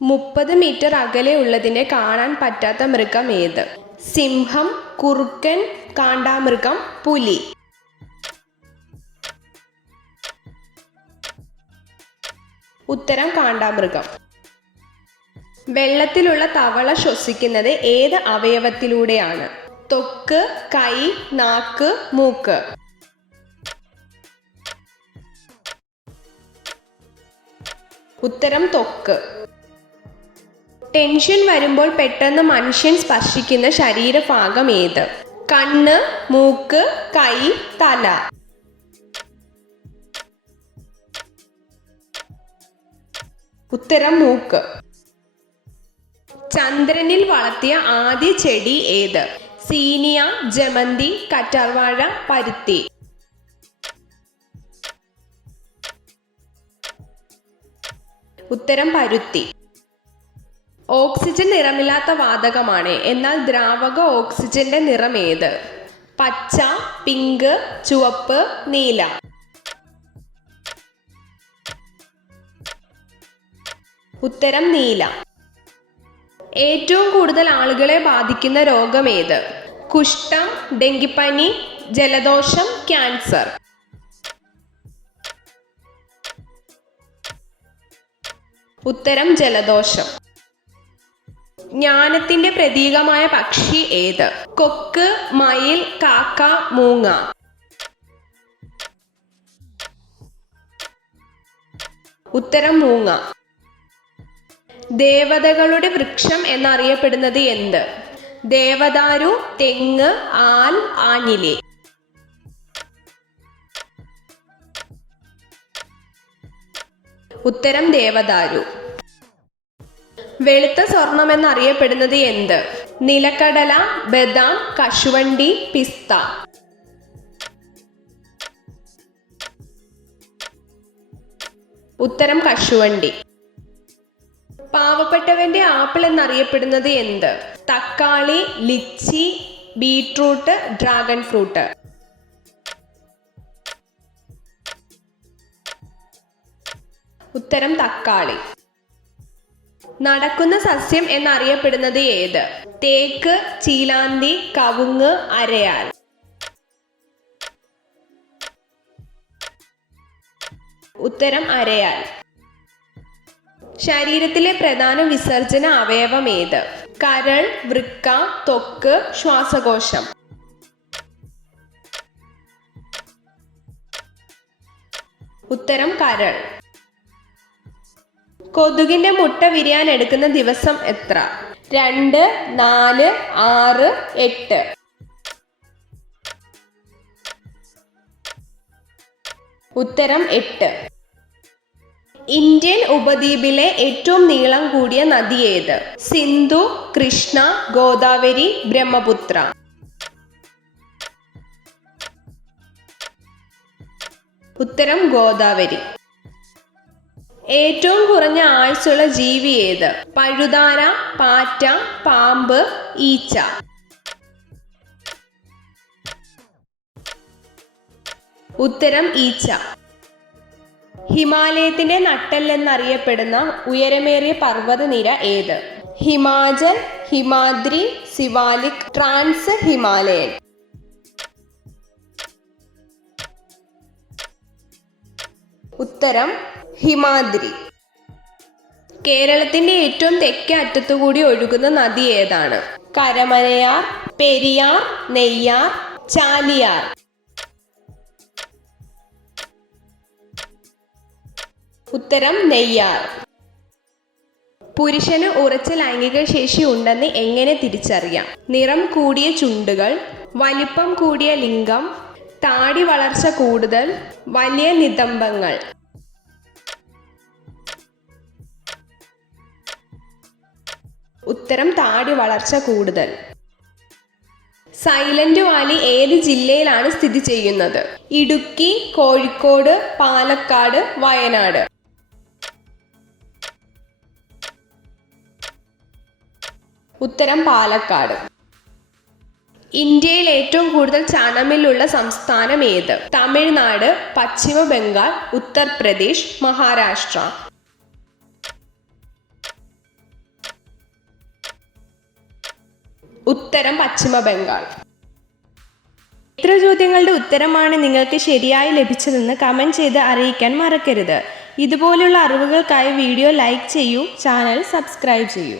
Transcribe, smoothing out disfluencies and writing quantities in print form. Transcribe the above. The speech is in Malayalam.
30 മീറ്റർ അകലെയുള്ളതിനെ കാണാൻ പറ്റാത്ത മൃഗം ഏത്? സിംഹം, കുറുക്കൻ, കാണ്ടാമൃഗം, പുലി. ഉത്തരം കാണ്ടാമൃഗം. വെള്ളത്തിലുള്ള തവള ശ്വസിക്കുന്നത് ഏത് അവയവത്തിലൂടെയാണ്? ത്വക്ക്, കൈ, നാക്ക്, മൂക്ക്. ഉത്തരം ത്വക്ക്. ടെൻഷൻ വരുമ്പോൾ പെട്ടെന്ന് മനുഷ്യൻ സ്പർശിക്കുന്ന ശരീരഭാഗം ഏത്? കണ്ണ്, മൂക്ക്, കൈ, തല. ഉത്തരം മൂക്ക്. ചന്ദ്രനിൽ വളർത്തിയ ആദ്യ ചെടി ഏത്? സീനിയ, ജമന്തി, കറ്റാർവാഴ, പരുത്തി. ഉത്തരം പരുത്തി. ഓക്സിജൻ നിറമില്ലാത്ത വാതകമാണ്, എന്നാൽ ദ്രാവക ഓക്സിജന്റെ നിറം ഏത്? പച്ച, പിങ്ക്, ചുവപ്പ്, നീല. ഉത്തരം നീല. ഏറ്റവും കൂടുതൽ ആളുകളെ ബാധിക്കുന്ന രോഗം ഏത്? കുഷ്ഠം, ഡെങ്കിപ്പനി, ജലദോഷം, ക്യാൻസർ. ഉത്തരം ജലദോഷം. ജ്ഞാനത്തിന്റെ പ്രതീകമായ പക്ഷി ഏത്? കൊക്ക്, മയിൽ, കാക്ക, മൂങ്ങ. ഉത്തരം മൂങ്ങ. ദേവതകളുടെ വൃക്ഷം എന്നറിയപ്പെടുന്നത് എന്ത്? ദേവദാരു, തെങ്ങ്, ആൽ, ആഞ്ഞിലി. ഉത്തരം ദേവദാരു. വെളുത്ത സ്വർണം എന്നറിയപ്പെടുന്നത് എന്ത്? നിലക്കടല, ബദാം, കശുവണ്ടി, പിസ്ത. ഉത്തരം കശുവണ്ടി. പാവപ്പെട്ടവന്റെ ആപ്പിൾ എന്നറിയപ്പെടുന്നത് എന്ത്? തക്കാളി, ലിച്ചി, ബീട്രൂട്ട്, ഡ്രാഗൺ ഫ്രൂട്ട്. ഉത്തരം തക്കാളി. നടക്കുന്ന സസ്യം എന്നറിയപ്പെടുന്നത് ഏത്? തേക്ക്, ചീലാന്തി, കവുങ്ങ്, അരയാൽ. ഉത്തരം അരയാൽ. ശരീരത്തിലെ പ്രധാന വിസർജന അവയവം ഏത്? കരൾ, വൃക്ക, ത്വക്ക്, ശ്വാസകോശം. ഉത്തരം കരൾ. കൊതുകിന്റെ മുട്ട വിരിയാൻ എടുക്കുന്ന ദിവസം എത്ര? 2, 4, 6, 8. ഉത്തരം 8. ഇന്ത്യൻ ഉപദ്വീപിലെ ഏറ്റവും നീളം കൂടിയ നദി ഏത്? സിന്ധു, കൃഷ്ണ, ഗോദാവരി, ബ്രഹ്മപുത്ര. ഉത്തരം ഗോദാവരി. ഏറ്റവും കുറഞ്ഞ ആയുസ്സുള്ള ജീവി ഏത്? പഴുതാര, പാറ്റ, പാമ്പ്, ഈച്ച. ഉത്തരം ഈച്ച. ഹിമാലയത്തിന്റെ നട്ടെല്ലെന്നറിയപ്പെടുന്ന ഉയരമേറിയ പർവ്വതനിര ഏത്? ഹിമാചൽ, ഹിമാദ്രി, സിവാലിക്, ട്രാൻസ് ഹിമാലയൻ. ഉത്തരം ഹിമാദ്രി. കേരളത്തിന്റെ ഏറ്റവും തെക്കേ അറ്റത്തുകൂടി ഒഴുകുന്ന നദി ഏതാണ്? കരമനയാർ, പെരിയാർ, നെയ്യാർ, ചാലിയാർ. ഉത്തരം നെയ്യാർ. പുരുഷന് ഉറച്ച ലൈംഗിക ശേഷി ഉണ്ടെന്ന് എങ്ങനെ തിരിച്ചറിയാം? നിറം കൂടിയ ചുണ്ടുകൾ, വലിപ്പം കൂടിയ ലിംഗം, താടി വളർച്ച കൂടുതൽ, വലിയ നിതംബങ്ങൾ. ഉത്തരം താടി വളർച്ച കൂടുതൽ. സൈലന്റ് വാലി ഏത് ജില്ലയിലാണ് സ്ഥിതി ചെയ്യുന്നത്? ഇടുക്കി, കോഴിക്കോട്, പാലക്കാട്, വയനാട്. ഉത്തരം പാലക്കാട്. ഇന്ത്യയിൽ ഏറ്റവും കൂടുതൽ ചണമില്ലുള്ള സംസ്ഥാനം ഏത്? തമിഴ്നാട്, പശ്ചിമ ബംഗാൾ, ഉത്തർപ്രദേശ്, മഹാരാഷ്ട്ര. ഉത്തരം പശ്ചിമ ബംഗാൾ. എത്ര ചോദ്യങ്ങളുടെ ഉത്തരമാണ് നിങ്ങൾക്ക് ശരിയായി ലഭിച്ചതെന്ന് കമൻറ്റ് ചെയ്ത് അറിയിക്കാൻ മറക്കരുത്. ഇതുപോലുള്ള അറിവുകൾക്കായി വീഡിയോ ലൈക്ക് ചെയ്യൂ, ചാനൽ സബ്സ്ക്രൈബ് ചെയ്യൂ.